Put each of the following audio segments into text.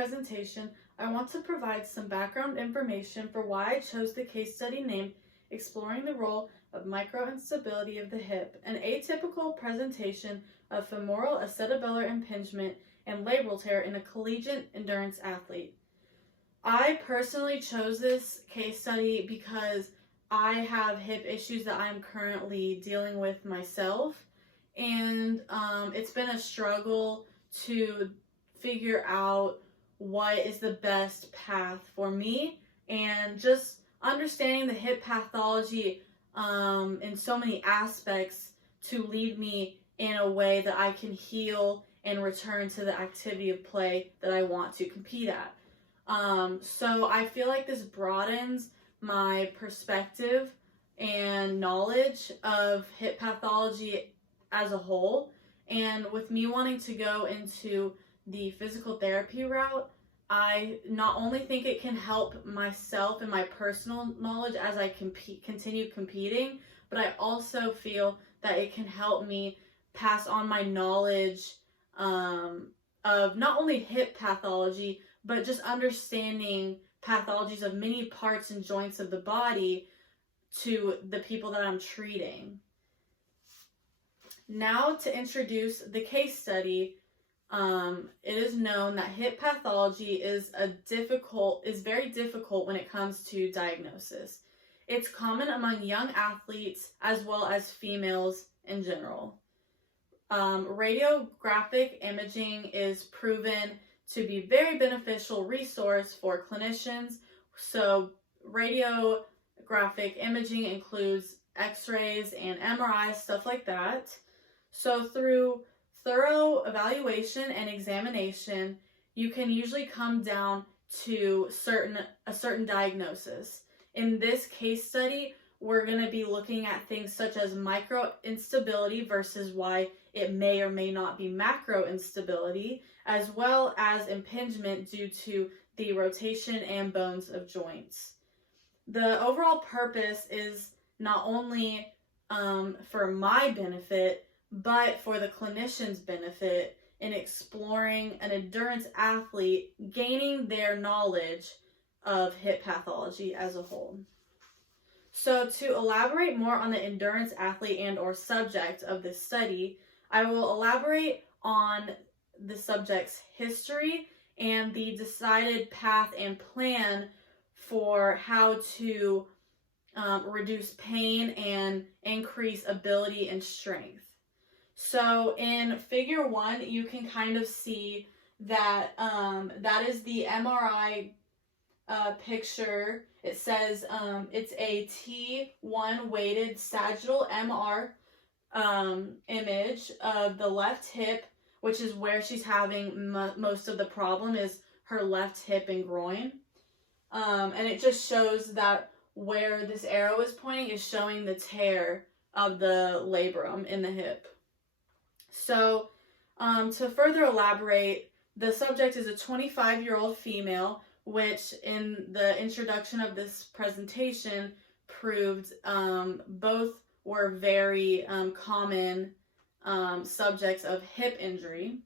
presentation, I want to provide some background information for why I chose the case study name Exploring the Role of Microinstability of the Hip, an atypical presentation of femoral acetabular impingement and labral tear in a collegiate endurance athlete. I personally chose this case study because I have hip issues that I'm currently dealing with myself, and it's been a struggle to figure out what is the best path for me, and just understanding the hip pathology in so many aspects to lead me in a way that I can heal and return to the activity of play that I want to compete at. So I feel like this broadens my perspective and knowledge of hip pathology as a whole. And with me wanting to go into the physical therapy route, I not only think it can help myself and my personal knowledge as I continue competing, but I also feel that it can help me pass on my knowledge of not only hip pathology, but just understanding pathologies of many parts and joints of the body to the people that I'm treating. Now to introduce the case study, it is known that hip pathology is very difficult when it comes to diagnosis. It's common among young athletes as well as females in general. Radiographic imaging is proven to be a very beneficial resource for clinicians. So radiographic imaging includes x-rays and MRIs, stuff like that. So through thorough evaluation and examination, you can usually come down to a certain diagnosis. In this case study, we're going to be looking at things such as micro instability versus why it may or may not be macro instability, as well as impingement due to the rotation and bones of joints. The overall purpose is not only for my benefit, but for the clinician's benefit in exploring an endurance athlete gaining their knowledge of hip pathology as a whole. So to elaborate more on the endurance athlete and or subject of this study, I will elaborate on the subject's history and the decided path and plan for how to reduce pain and increase ability and strength. So in figure 1, you can kind of see that that is the MRI picture. It says it's a T1 weighted sagittal MR image of the left hip, which is where she's having most of the problem, is her left hip and groin. And it just shows that where this arrow is pointing is showing the tear of the labrum in the hip. So to further elaborate, the subject is a 25-year-old female, which in the introduction of this presentation proved both were very common subjects of hip injury.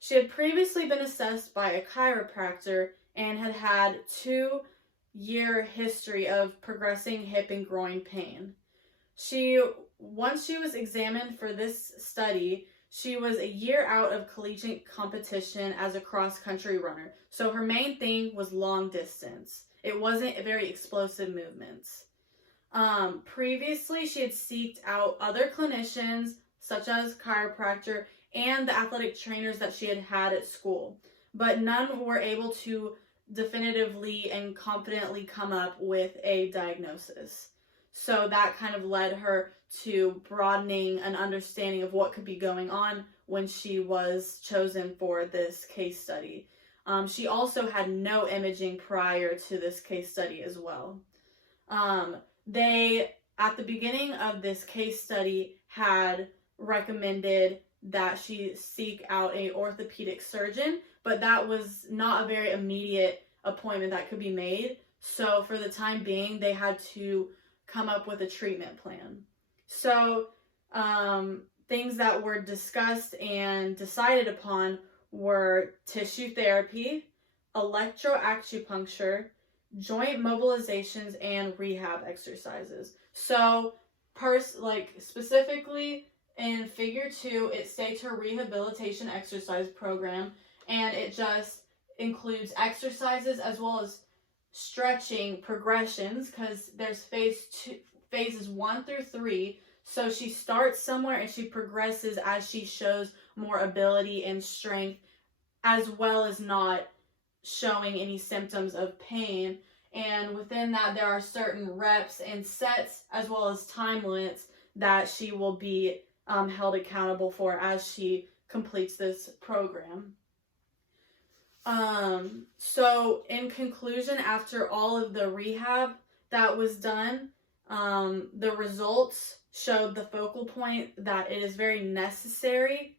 She had previously been assessed by a chiropractor and had had 2-year history of progressing hip and groin pain. Once she was examined for this study, she was a year out of collegiate competition as a cross-country runner. So her main thing was long distance. It wasn't very explosive movements. Previously, she had sought out other clinicians, such as chiropractor, and the athletic trainers that she had at school. But none were able to definitively and confidently come up with a diagnosis. So that kind of led her to broadening an understanding of what could be going on when she was chosen for this case study. She also had no imaging prior to this case study as well. They, at the beginning of this case study, had recommended that she seek out an orthopedic surgeon, but that was not a very immediate appointment that could be made. So for the time being, they had to come up with a treatment plan. So things that were discussed and decided upon were tissue therapy, electroacupuncture, joint mobilizations, and rehab exercises. So, specifically in figure 2, it states her rehabilitation exercise program, and it just includes exercises as well as stretching progressions, because there's phases 1 through 3. So she starts somewhere and she progresses as she shows more ability and strength, as well as not showing any symptoms of pain. And within that, there are certain reps and sets, as well as time limits, that she will be held accountable for as she completes this program. So in conclusion, after all of the rehab that was done, the results showed the focal point that it is very necessary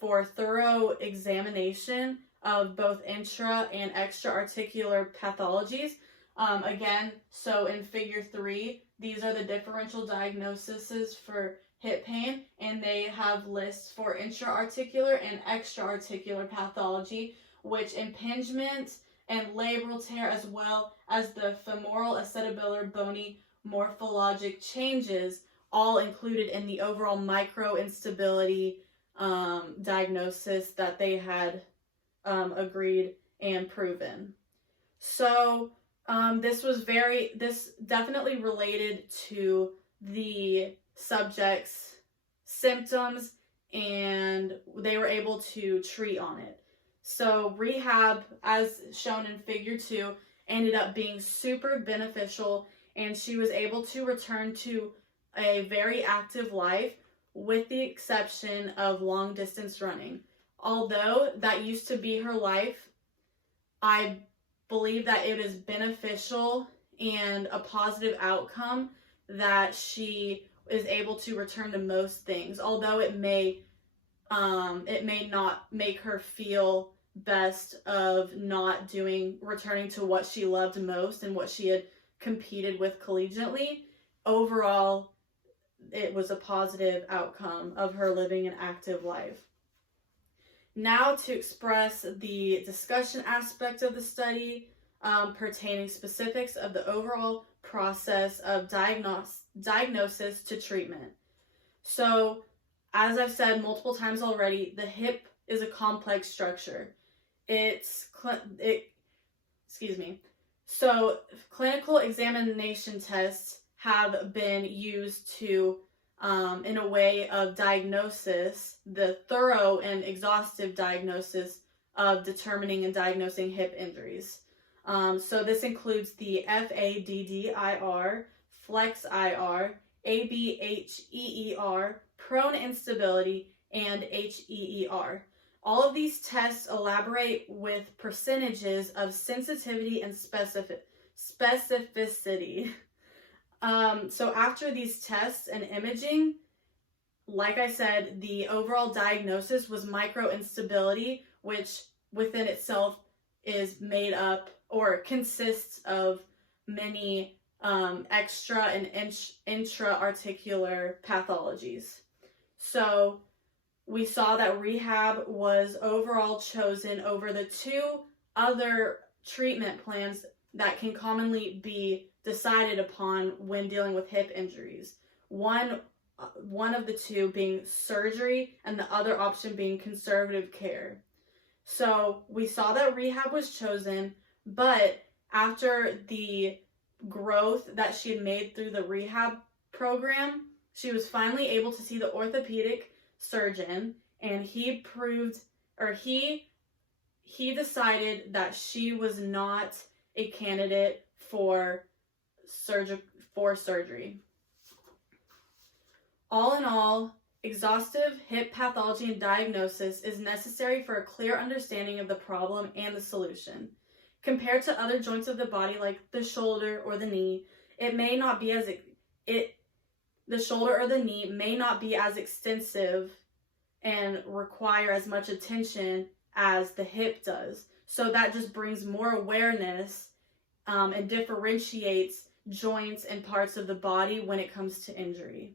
for thorough examination of both intra and extra articular pathologies. Again, so in figure 3, these are the differential diagnoses for hip pain, and they have lists for intra-articular and extra-articular pathology, which impingement and labral tear, as well as the femoral acetabular bony morphologic changes, all included in the overall microinstability diagnosis that they had agreed and proven. So this definitely related to the subject's symptoms, and they were able to treat on it. So rehab, as shown in figure 2, ended up being super beneficial, and she was able to return to a very active life, with the exception of long distance running. Although that used to be her life, I believe that it is beneficial and a positive outcome that she is able to return to most things, although it may not make her feel best of not returning to what she loved most and what she had competed with collegiately. Overall, it was a positive outcome of her living an active life. Now to express the discussion aspect of the study pertaining specifics of the overall process of diagnosis to treatment. So, as I've said multiple times already, the hip is a complex structure. So clinical examination tests have been used to, in a way of diagnosis, the thorough and exhaustive diagnosis of determining and diagnosing hip injuries. So this includes the FADDIR, FLEX-IR, ABHEER, prone instability, and HEER. All of these tests elaborate with percentages of sensitivity and specificity. So after these tests and imaging, like I said, the overall diagnosis was microinstability, which within itself is made up or consists of many extra and intra-articular pathologies. So we saw that rehab was overall chosen over the 2 other treatment plans that can commonly be decided upon when dealing with hip injuries. One of the 2 being surgery, and the other option being conservative care. So we saw that rehab was chosen, but after the growth that she had made through the rehab program, she was finally able to see the orthopedic surgeon, and he decided that she was not a candidate for surgery. All in all, exhaustive hip pathology and diagnosis is necessary for a clear understanding of the problem and the solution. Compared to other joints of the body like the shoulder or the knee, the shoulder or the knee may not be as extensive and require as much attention as the hip does. So that just brings more awareness and differentiates joints and parts of the body when it comes to injury.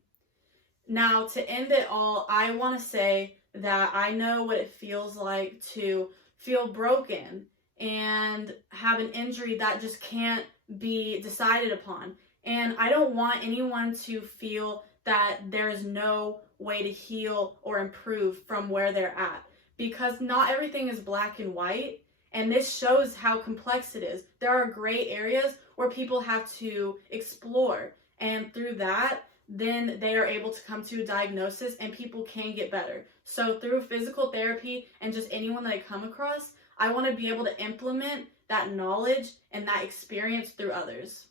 Now, to end it all, I want to say that I know what it feels like to feel broken and have an injury that just can't be decided upon. And I don't want anyone to feel that there's no way to heal or improve from where they're at, because not everything is black and white. And this shows how complex it is. There are gray areas where people have to explore. And through that, then they are able to come to a diagnosis and people can get better. So through physical therapy and just anyone that I come across, I want to be able to implement that knowledge and that experience through others.